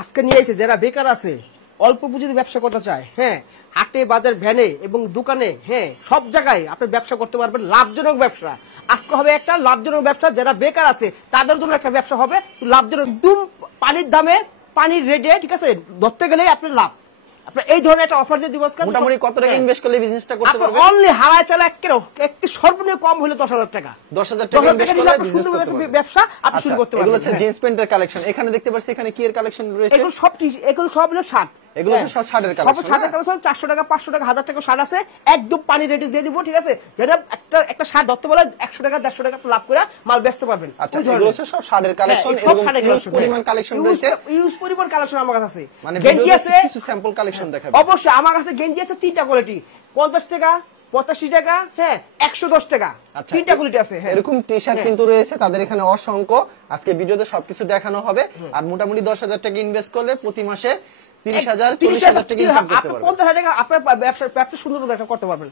আজকে নিয়ে এসে যারা বেকার আছে, অল্প পুঁজিতে ব্যবসা করতে চায়, হ্যাঁ, হাটে বাজার ভ্যানে এবং দোকানে, হ্যাঁ, সব জায়গায় আপনি ব্যবসা করতে পারবেন, লাভজনক ব্যবসা। আজকে হবে একটা লাভজনক ব্যবসা, যারা বেকার আছে তাদের জন্য একটা ব্যবসা হবে লাভজনক, একদম পানির দামে, পানির রেটে, ঠিক আছে, ধরতে গেলে আপনার লাভ। আপনি এই ধরনের একটা অফার দিয়ে দিব। মোটামুটি কত টাকা ইনভেস্ট করলে বিজনেসটা করতে পারবেন? অনলি হাওয়া চালা একটু সর্বনিম্ন কম হলে 10,000 টাকা। 10,000 টাকা ইনভেস্ট করলে বিজনেস করতে পারবেন, ব্যবসা আপনি শুরু করতে পারবেন। এগুলো হচ্ছে জিন্স প্যান্টের কালেকশন। এখানে দেখতে পাচ্ছি এখানে কি এর কালেকশন রয়েছে? এগুলো সব হলো শার্ট। এগুলো সব শার্টের কালেকশন। 400 টাকা, 500 টাকা, 1000 টাকা শার্ট আছে, একদম পানি রেটে দিয়ে দিব, ঠিক আছে। যেটা একটা শার্ট ধরতে বলে 100 টাকা 150 টাকা লাভ করে মাল বেচতে পারবেন। আচ্ছা, এগুলো সব শার্টের কালেকশন। এরকম হিউজ পরিমাণ কালেকশন রয়েছে, ইউজ পরিমাণ কালেকশন আমার কাছে আছে। মানে গেঞ্জি আছে, কিছু স্যাম্পল কালেকশন দেখাবো অবশ্যই। আমার কাছে গেঞ্জি আছে তিনটা কোয়ালিটি, 50 টাকা, 85 টাকা, হ্যাঁ, 110 টাকা, তিনটা কোয়ালিটি আছে। এরকম টি শার্ট কিন্তু রয়েছে তাদের এখানে অসংখ্য। আজকে ভিডিওতে সবকিছু দেখানো হবে। আর মোটামুটি 10,000 টাকা ইনভেস্ট করলে প্রতি মাসে 30,000 40,000 টাকা ইনকাম করতে পারবেন। 50,000 টাকা আপনার ব্যবসা সুন্দর একটা করতে পারবেন।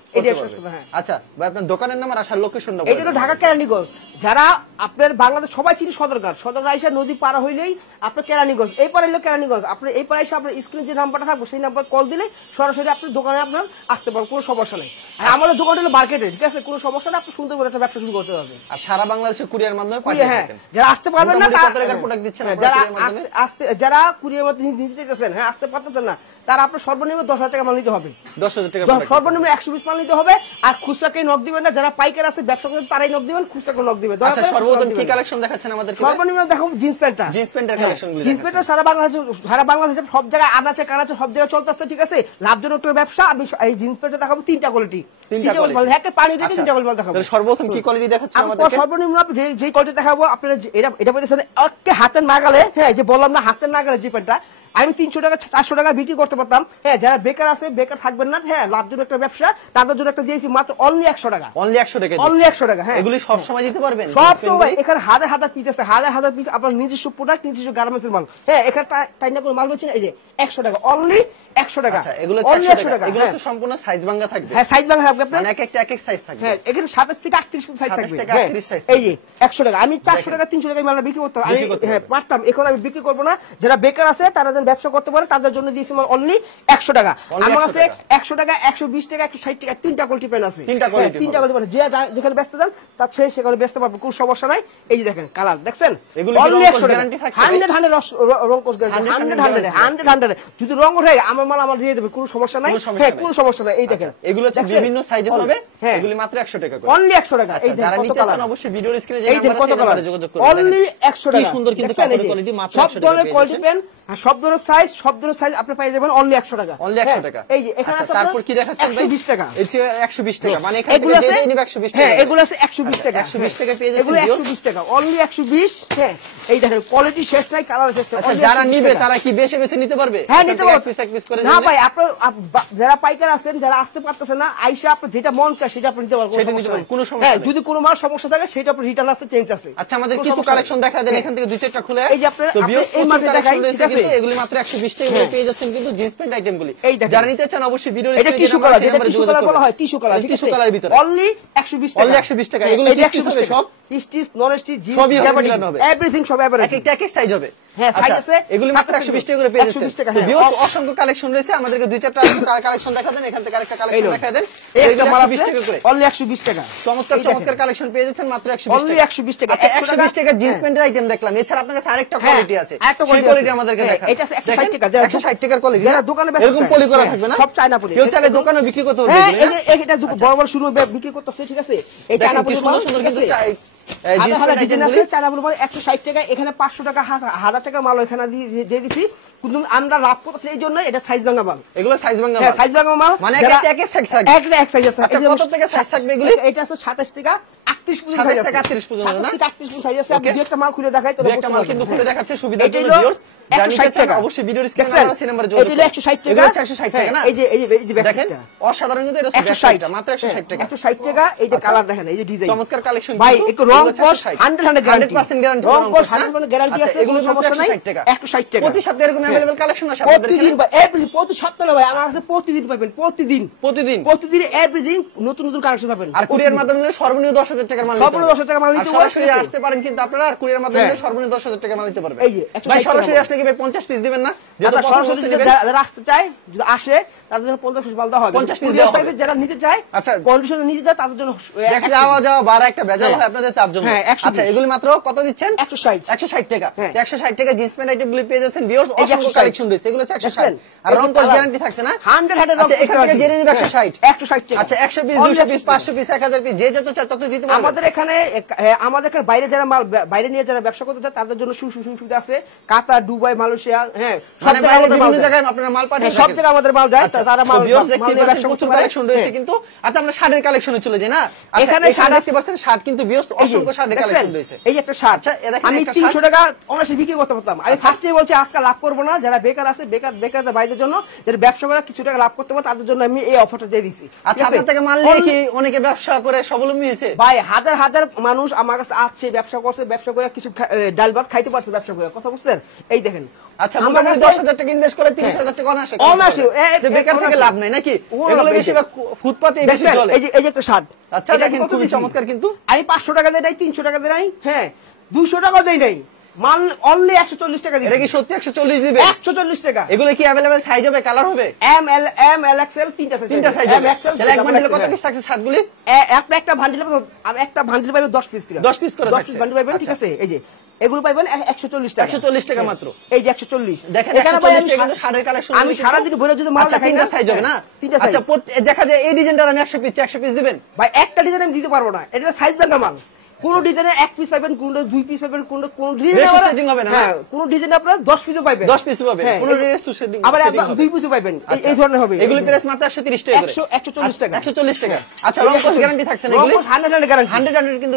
আচ্ছা ভাই, আপনার দোকানের নাম আর আসার লোকেশনটা বলুন। এটা হলো ঢাকা কেরানীগঞ্জ। যারা আপনার বাংলাদেশ সবাই চিনি সদরঘাট, সদরঘাট আইসা নদী পার হইলেই আপনার কেরানীগঞ্জ, এই পারে হলো কেরানীগঞ্জ। আপনি এই পারে এসে আপনার স্ক্রিনে যে নাম্বারটা থাকবে সেই নাম্বার কল দিলে সরাসরি আপনার দোকানে আপনার আসতে পারবেন, কোনো সমস্যা নেই। আর আমাদের দোকান হলো মার্কেটে, ঠিক আছে, কোনো সমস্যা নেই, আপনি সুন্দর করে একটা ব্যবসা শুরু করতে পারবেন। আর সারা বাংলাদেশে কুরিয়ার মাধ্যমে পাঠিয়ে থাকেন। যারা আসতে পারবেন না, প্রোডাক্ট দিচ্ছেন, যারা কুরিয়ার মাধ্যমে নিতে চাইতেছেন, হ্যাঁ, আসতে পারতেছেন না, তারা আপনার সর্বনিম্ন 10,000 টাকা মাল নিতে হবে। 10,000 টাকা সর্বনিম্ন 120 মাল নিতে হবে। আর খুচরা কেউ নক দিবেন না, যারা পাইকার আছে ব্যবসা করতে তারাই নক দিবেন, খুচরা কেউ নক দিবেন। আচ্ছা, সর্বপ্রথম কি কালেকশন দেখাচ্ছেন আমাদের? সর্বনিম্ন দেখো জিন্স প্যান্টটা, জিন্স প্যান্টের কালেকশনগুলো। জিন্স প্যান্টটা সারা বাংলাদেশে সব জায়গায় আনাচে কানাচে সব জায়গায় চলতেছে, ঠিক আছে, লাভজনক ব্যবসা। আমি এই জিন্স প্যান্টটা দেখাবো তিনটা কোয়ালিটি, পানি রেটে তিনটা কোয়ালিটি দেখাবো। সর্বপ্রথম কি কোয়ালিটি দেখাচ্ছেন আমাদের? সর্বনিম্ন যে কোয়ালিটি দেখাবো আপনারা, এটা বলতেছেন হাতের নাগালে, হ্যাঁ, যে বললাম না হাতের নাগালে যে প্যান্টটা আমি 300 টাকা 400 টাকা বিক্রি করতে পারতাম, হ্যাঁ। যারা বেকার আছে, বেকার থাকবেন না, হ্যাঁ, লাভজনক একটা ব্যবসা, তাদের জন্য একটা দিয়েছি মাত্র অনলি 100 টাকা। অনলি 100 টাকা, অনলি 100 টাকা, হ্যাঁ। এগুলি সব সময় দিতে পারবেন? সব সময়। এখানে হাজার হাজার পিস আছে, হাজার হাজার পিস আপনার নিজস্ব প্রোডাক্ট, নিজস্ব গার্মেন্টসের মাল, হ্যাঁ। এখানে টাইনা করে মাল বেচছেন, এই যে 100 টাকা, অনলি 100 টাকা। আচ্ছা, এগুলো 100 টাকা। এগুলো তো সম্পূর্ণ সাইজ ভাঙা থাকবে? হ্যাঁ, সাইজ ভাঙা থাকবে আপনার, মানে এক এক সাইজ থাকবে। হ্যাঁ, এখানে 27 থেকে 38 পর্যন্ত সাইজ থাকবে। এই যে 100 টাকা। আমি 400 টাকা 300 টাকা মাল বিক্রি করতাম, হ্যাঁ, পারতাম। এখন আমি বিক্রি করবো না। যারা বেকার আছে তারা যেন ব্যবসা করতে পারে, তাদের জন্য দিয়েছি মাল অনলি 100 টাকা। আমার কাছে 100 টাকা, 120 টাকা, 160 টাকা, তিনটা কোয়ালিটি পেন আছে। তিনটা কোয়ালিটি পেন, যে যেখানে ব্যস্ত যান তার সেখানে ব্যস্ত পারবে, কোনো সমস্যা নাই। এই যে দেখেন কালার দেখছেন, অনলি 100 টাকা, 100 রং কোর্স গ্যারান্টি, 100 যদি রং ওঠে আমার মাল আমার দিয়ে দেবে, কোনো সমস্যা নাই, হ্যাঁ, কোনো সমস্যা নাই। এই দেখেন এগুলো বিভিন্ন সাইজে হবে, এগুলি মাত্র 100 টাকা করে, অনলি 100 টাকা। এই দেখেন কত কালার, অবশ্যই ভিডিওর স্ক্রিনে যে নাম্বার যোগাযোগ করুন, অনলি 100 টাকা। কি সুন্দর কিন্তু কাপড়ের কোয়ালিটি, মাত্র 100 টাকা। সব ধরনের কোয়ালিটি পেন, সব ধরনের সাইজ আপনি পেয়ে যাবেন অনলি 100 টাকা, অনলি 100 টাকা। এই যে এখানে আছে, তারপর কি দেখাচ্ছেন ভাই? 120 টাকা, এই যে 120 টাকা, মানে এখানে থেকে নিবে 120 টাকা। হ্যাঁ, এগুলো আছে 120 টাকা, 120 টাকা পেয়ে যাবেন, এগুলো 120 টাকা, অনলি 120। হ্যাঁ, এই দেখেন কোয়ালিটি শেষ নাই, কালার শেষ নাই। আচ্ছা, যারা নিবে তারা কি বেশে বেশে নিতে পারবে? হ্যাঁ, নিতে পারবে, এক পিস করে। না ভাই, আপনার যারা পাইকার আছেন, যারা আসতে পারতেছেন না, আইসা আপনি যেটা মন চায় সেটা আপনি নিতে পারবেন, কোনো সমস্যা নেই। যদি কোনো মাল সমস্যা থাকে সেটা আপনি রিটার্ন আছে, চেঞ্জ আছে। আচ্ছা, আমাদের কিছু কালেকশন দেখা দেন এখান থেকে, দুই চারটা খুলে। এই যে আপনারা এই মাঝে দেখাই, ঠিক আছে, এগুলি মাত্র 120 টাকা করে পেয়ে যাচ্ছেন কিন্তু জিন্স প্যান্ট আইটেমগুলি। যারা নিতে চান অবশ্যই ভিডিওর এটা টিস্যু কালার, যেটা টিস্যু কালার বলা হয়, টিস্যু কালার, ঠিক আছে, টিস্যু কালারের ভিতরে অনলি 120 টাকা, অনলি 120 টাকা। এগুলো কি হবে? সব স্টিচ, নন স্টিচ, জিন্স, সবই হবে, এভরিথিং সব এভারেজ, এক এক সাইজ হবে। হ্যাঁ, সাইজ আছে। এগুলি মাত্র 120 টাকা করে পেয়ে যাচ্ছেন। তো ভিউয়ার্স, অসংখ্য কালেকশন রয়েছে, আমাদেরকে দুই চারটা কালেকশন দেখা দেন, এখান থেকে আরেকটা কালেকশন দেখা দেন। এইটা মাল 20 টাকা করে, অনলি 120 টাকা। চমৎকার কালেকশন পেয়ে যাচ্ছেন মাত্র 120 টাকা, অনলি 120 টাকা। আচ্ছা, 120 টাকা জিন্স প্যান্টের আইটেম দেখলাম, এছাড়া আপনার কাছে আরেকটা কোয়ালিটি আছে, সেই কোয়ালিটি আমাদেরকে দেখান। এটা আছে 160 টাকা, 160 টাকার কোয়ালিটি, যারা দোকানে ব্যস্ত এরকম পলি করা থাকবে না, সব চায়না পলি। কেউ চাইলে দোকানে বিক্রি করতে পারবে। হ্যাঁ, এটা বড় বড় শুরু বিক্রি করতেছে, ঠিক আছে, এই চায়না পলি মাল সুন্দর কিন্তু ডিজাইন আছে। চায়না পলি 160 টাকা, এখানে 500 টাকা, 1000 টাকার মাল এখানে দিয়ে দিছি। কিন্তু আমরা লাভ করতেছি এই জন্য, এটা সাইজ ভাঙা মাল, এগুলো সাইজ ভাঙা মাল। হ্যাঁ, সাইজ ভাঙা মাল, মানে এক এক সাইজ থাকবে, এক সাইজ আছে। আচ্ছা, কত থেকে সাইজ থাকবে এগুলো? এটা আছে 27 থেকে 38 পর্যন্ত, 27 থেকে 38 পর্যন্ত না, 38 পর্যন্ত সাইজ আছে। আমি দুই একটা মাল খুলে দেখাই, তো একটা মাল কিন্তু খুলে দেখাচ্ছে সুবিধার জন্য ভিউয়ার্স। 160 টাকা, অবশ্যই ভিডিওর স্ক্রিনে নাম্বার আছে, নাম্বারে যোগাযোগ করুন। এটা 160 টাকা, 160 টাকা না, এই যে দেখেন অসাধারণ কিন্তু, এটা 160 মাত্র 160 টাকা, 160 টাকা। এই যে কালার দেখেন, এই যে ডিজাইন, চমৎকার কালেকশন ভাই। একটু রং কস 100% গ্যারান্টি, 100% গ্যারান্টি, রং কস 100% গ্যারান্টি আছে, এগুলো সমস্যা নাই। 160 টাকা, 160 টাকা। প্রতি সপ্তাহে এরকম अवेलेबल কালেকশন আছে আপনাদের প্রতিদিন, প্রতি সপ্তাহে ভাই আমার কাছে প্রতিদিন পাবেন, প্রতিদিন প্রতিদিন এভরিদিন নতুন নতুন কালেকশন পাবেন। আর কুরিয়ার মাধ্যমে সর্বনিম্ন 10,000 টাকা টাকার মাল সম্পূর্ণ 10,000 টাকা মাল নিতে সরাসরি আসতে পারেন কিন্তু আপনারা আর কুরিয়ার মাধ্যমে সর্বনিম্ন 10,000 টাকা মাল নিতে পারবেন। এই যে ভাই সরাসরি আসলে কি ভাই 50 পিস দিবেন না? যারা সরাসরি যারা আসতে চায় যদি আসে তাদের জন্য 50 পিস মাল দেওয়া হবে। 50 পিস দেওয়া হবে। যারা নিতে চায় আচ্ছা কন্ডিশনে নিতে চায় তাদের জন্য দেখা যাওয়া বাড়া একটা ভেজাল হয় আপনাদের তার জন্য। আচ্ছা এগুলি মাত্র কত দিচ্ছেন? 160 টাকা। 160 টাকা জিন্স প্যান্ট আইটেম গুলি পেয়ে যাচ্ছেন ভিউয়ার্স, অসংখ্য কালেকশন রয়েছে। এগুলো 160 আর রং কস গ্যারান্টি থাকছে না 100 আচ্ছা এখান থেকে জেনে নিবে 160 টাকা। আচ্ছা 100 পিস 200 পিস 500 পিস 1000 পিস যে যত চায় তত দিতে পারবেন। আমাদের এখানে বাইরে যারা মাল বাইরে নিয়ে যারা ব্যবসা করতে চায় তাদের জন্য সুবিধা আছে। কাতার, দুবাই, মালয়েশিয়া, হ্যাঁ সব জায়গায় আপনারা মাল পাঠান, সব জায়গায় আমাদের মাল যায়। তারা মাল প্রচুর কালেকশন রয়েছে কিন্তু। আচ্ছা আমরা শার্টের কালেকশনে চলে যাই না? এখানে শার্ট কিন্তু ভিউয়ার্স অসংখ্য শার্টের কালেকশন রয়েছে। এই যে একটা শার্ট আমি 300 টাকা অনায়াসে বিক্রি করতে পারতাম। আমি ফার্স্টেই বলছি আজকে লাভ করব না, যারা বেকার আছে বেকারদের ভাইদের জন্য যারা ব্যবসা করে কিছু টাকা লাভ করতে পারে তাদের জন্য আমি এই অফারটা দিয়ে দিছি। আচ্ছা আপনার থেকে মাল নিয়ে কি অনেকে ব্যবসা করে স্বাবলম্বী হয়েছে? ভাই হাজার হাজার মানুষ আমার কাছে আসছে, ব্যবসা করছে, ব্যবসা করে কিছু ডাল ভাত খাইতে পারছে ব্যবসা করে। কথা বুঝছেন? এই দেখেন আচ্ছা মোটামুটি 10,000 টাকা ইনভেস্ট করে 30,000 টাকা অনায়াসে বেকার থেকে লাভ নাই নাকি? এগুলো বেশিরভাগ ফুটপাতে বেশি চলে। এই যে একটা শার্ট, আচ্ছা দেখেন খুবই চমৎকার কিন্তু। আমি 500 টাকা দেই নাই, 300 টাকা দেই নাই, হ্যাঁ 200 টাকা দেই নাই, মাল অনলি 140 টাকা দিই। এটা কি সত্যি 140 দিবে? 140 টাকা। এগুলো কি अवेलेबल সাইজ হবে, কালার হবে? এম এল এক্সএল তিনটা সাইজ হবে। তাহলে এক বান্ডিলে কত পিস থাকছে শার্টগুলি? একটা বান্ডিলে আমি একটা বান্ডিলে পাইবো 10 পিস করে। 10 পিস করে 10 পিস বান্ডিল পাইবেন, ঠিক আছে? এই যে এগুলো পাইবেন 140 টাকা। 140 টাকা মাত্র। এই যে 140 দেখেন এখানে ভাই আমি শাড়ির কালেকশন আমি সারা দিন ভরে যদি মাল দেখাই তিনটা সাইজ হবে না? আচ্ছা দেখা যায় এই ডিজাইনটার আমি 100 পিস দিবেন ভাই? একটা ডিজাইন আমি দিতে পারবো না, এটা সাইজ ব্যাংকা মাল। কোন ডিজাইনে 1 পিস পাবেন, কোন 2 পিস পাবেন, কোন ডিজাইনে সেটিং হবে না। হ্যাঁ কোন ডিজাইনে আপনারা 10 পিসও পাবেন, 10 পিসও পাবেন, কোন ডিজাইনে সেটিং আবার 2 পিসও পাবেন, এই ধরনের হবে। এগুলো প্রাইস মাত্র 130 টাকা করে। 140 টাকা। 140 টাকা। আচ্ছা রং কস গ্যারান্টি থাকছে না এগুলো? 100 গ্যারান্টি। 100 কিন্তু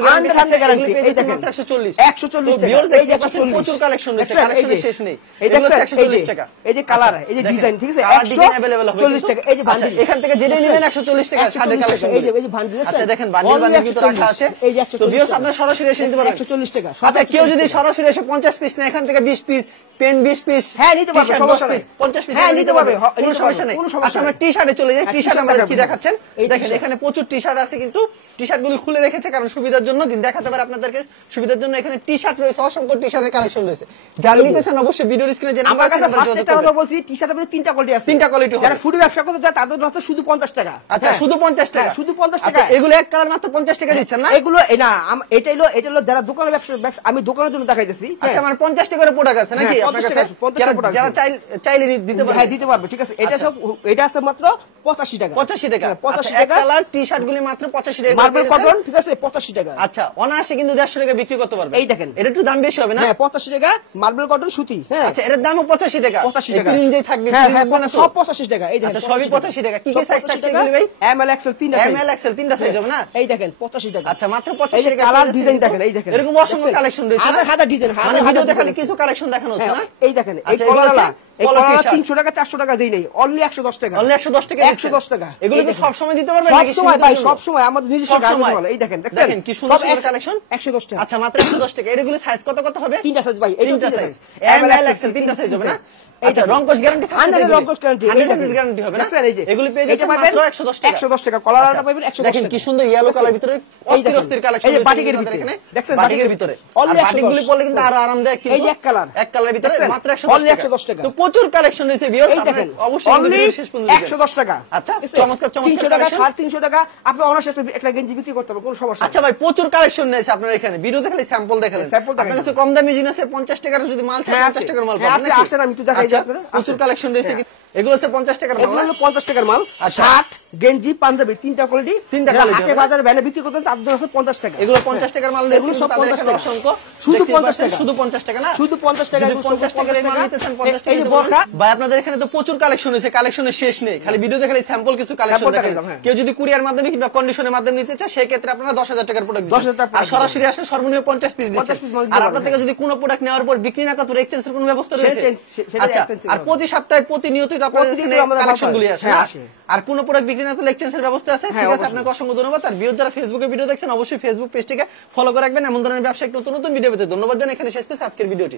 গ্যারান্টি। এই দেখেন মাত্র 140 টাকা। এই যে প্রচুর কালেকশন রয়েছে, কালেকশন শেষ নেই। এই দেখেন 140 টাকা। এই যে কালার, এই যে ডিজাইন, ঠিক আছে? ডিজাইন अवेलेबल হবে 140 টাকা। এই যে বান্ডিল এখান থেকে যেটা নেবেন 140 টাকা শার্টের কালেকশন। এই যে বান্ডিল আছে। আচ্ছা দেখেন বান্ডিল কিন্তু রাখা আছে। এই যে 140 তো ভিউয়ার্স আপনারা সরাসরি এসে নিতে পারেন 140 টাকা। আচ্ছা কেউ যদি সরাসরি এসে 50 পিস নেয়, এখান থেকে 20 পিস পেন 20 পিস, হ্যাঁ নিতে পারবে, সমস্যা নেই। 50 পিস হ্যাঁ নিতে পারবে, কোনো সমস্যা নেই। আচ্ছা আমরা টি-শার্টে চলে যাই। টি-শার্ট আমাদের কি দেখাচ্ছেন? দেখেন এখানে প্রচুর টি-শার্ট আছে কিন্তু টি-শার্ট গুলো খুলে রেখেছে কারণ সুবিধার জন্য, দিন দেখাতে পারে আপনাদেরকে সুবিধার জন্য। এখানে টি-শার্ট রয়েছে, অসংখ্য টি-শার্টের কালেকশন রয়েছে। যারা নিতে চান অবশ্যই ভিডিওর স্ক্রিনে যে নাম্বার আছে আমার কাছে ফার্স্ট কথা বলছি, টি-শার্টের মধ্যে তিনটা কোয়ালিটি আছে। তিনটা কোয়ালিটি হবে। যারা ফুড ব্যবসা করতে চায় তাদের জন্য শুধু 50 টাকা। আচ্ছা শুধু 50 টাকা। শুধু 50 টাকা। আচ্ছা এগুলো এক কালার মাত্র 50 টাকা দিচ্ছেন না? এগুলো না এটা হলো যারা দোকানে ব্যবসা আমি দোকানের জন্য দেখাইতেছি। আচ্ছা মানে 50 টাকা করে প্রোডাক্ট আছে নাকি আপনার কাছে? যারা চাইলে দিতে পারবে। হ্যাঁ দিতে পারবে, ঠিক আছে? এটা আছে মাত্র 85 টাকা। 85 টাকা। 85 টাকা। টাকা। কালার টি-শার্ট গুলি মাত্র 85 টাকা। মার্বেল কটন, ঠিক আছে? 85 টাকা। আচ্ছা অনায়াসে কিন্তু 150 টাকা বিক্রি করতে পারবে। এই দেখেন এটা একটু দাম বেশি হবে না? হ্যাঁ 85 টাকা মার্বেল কটন সুতি। হ্যাঁ আচ্ছা এর দামও 85 টাকা। 85 টাকা। এই যে থাকবে হ্যাঁ সব 85 টাকা। এই দেখেন আচ্ছা সবই 85 টাকা। কি কি সাইজ থাকছে এগুলি ভাই? এম এল এক্সএল তিনটা সাইজ। এম এল এক্সএল তিনটা সাইজ হবে না? এই দেখেন 85 টাকা। আচ্ছা মাত্র 85 টাকা। কালার ডিজাইন দেখেন, এই দেখেন এরকম অসংখ্য কালেকশন রয়েছে। হাজার ডিজাইন, হাজার দেখালে কিছু কালেকশন দেখানো হচ্ছে না? এই দেখেন এই কলারলা, এই কলারলা 300 টাকা 400 টাকা দেই নাই, অনলি 110 টাকা। অনলি 110 টাকা। 110 টাকা। এগুলো কি সব সময় দিতে পারবেন নাকি? সব সময় ভাই, সব সময় আমাদের নিজস্ব গাড়ি বলে। এই দেখেন দেখেন কি সুন্দর সুন্দর কালেকশন। 110 টাকা। আচ্ছা মাত্র 110 টাকা। এগুলো সাইজ কত কত হবে? তিনটা সাইজ ভাই, তিনটা সাইজ। এম এল এক্সএল তিনটা সাইজ হবে না? আচ্ছা রং কস গ্যারান্টি থাকবে? 100 রং কস গ্যারান্টি। 100 গ্যারান্টি হবে না? দেখেন এই যে এগুলো পেয়ে যাবেন মাত্র 110 টাকা। 110 টাকা। কলারটা পাবেন 110 টাকা। দেখেন কি সুন্দর ইয়েলো কালার ভিতরে অস্থির কালেকশন। এই যে বাটিকের ভিতরে এখানে দেখেন, বাটিকের ভিতরে অনলি বাটিকগুলি পরলে কিন্তু আরো আরামদায়ক কিন্তু। এই যে এক কালার, এক কালারের ভিতরে মাত্র 110 টাকা। তো প্রচুর কালেকশন রয়েছে ভিউয়ার্স, এই দেখেন অবশ্যই অনলি ভিডিও শেষ পর্যন্ত দেখবেন। 110 টাকা। আচ্ছা চমৎকার 300 টাকা, কালেকশন। 350 টাকা আপনি অনায়াসে একটা গেঞ্জি বিক্রি করতে পারবেন, কোনো সমস্যা নেই। আচ্ছা ভাই প্রচুর কালেকশন রয়েছে আপনার এখানে, ভিডিওতে খালি স্যাম্পল দেখালেন। আপনার কাছে কম দামি জিনিস আছে 50 টাকার যদি মাল চাই 50 টাকার মাল পাবেন নাকি? আসেন আমি একটু দেখাই দিই আপনাদের। প্রচুর কালেকশন রয়েছে। এগুলো হচ্ছে 50 টাকার মাল। এগুলো হলো 50 টাকার মাল। শার্ট, গেঞ্জি, পাঞ্জাবি তিনটা কোয়ালিটি। হাটে বাজার ভ্যানে বিক্রি করতে তার জন্য 50 টাকা। এগুলো 50 টাকার মাল। এগুলো সব 50 টাকা। অসংখ্য শুধু 50 টাকা। শুধু 50 টাকা না? শুধু 50 টাকা। 50 টাকার এই মাল নিতে চান 50 টাকা দিতে পারবেন। ভাই আপনাদের এখানে তো প্রচুর কালেকশন রয়েছে, কালেকশনের শেষ নেই। খালি ভিডিওতে খালি স্যাম্পল কিছু কালেকশন দেখালাম। কেউ যদি কুরিয়ার মাধ্যমে কিংবা কন্ডিশনের মাধ্যমে নিতে চায় সেই ক্ষেত্রে আপনারা 10,000 টাকার প্রোডাক্ট দিবেন। আর সরাসরি আসলে সর্বনিম্ন 50 পিস দিচ্ছেন। আর আপনার থেকে যদি কোনো প্রোডাক্ট নেওয়ার পর বিক্রি না করতে এক্সচেঞ্জের কোনো ব্যবস্থা রয়েছে? আচ্ছা আর প্রতি সপ্তাহে প্রতিনিয়তই তো আপনাদের এখানে কালেকশনগুলি আসে। আর কোন প্রোডাক্ট বিক্রি না করলে এক্সচেঞ্জের ব্যবস্থা আছে। ঠিক আছে আপনাকে অসংখ্য ধন্যবাদ। আর ভিউয়ার যারা ফেসবুকে ভিডিও দেখছেন অবশ্যই ফেসবুক পেজটিকে ফলো করে রাখবেন। এমন ধরনের ব্যবসায়িক নতুন নতুন ভিডিও পেতে ধন্যবাদ জানাই। এখানে শেষ করছি আজকের ভিডিওটি।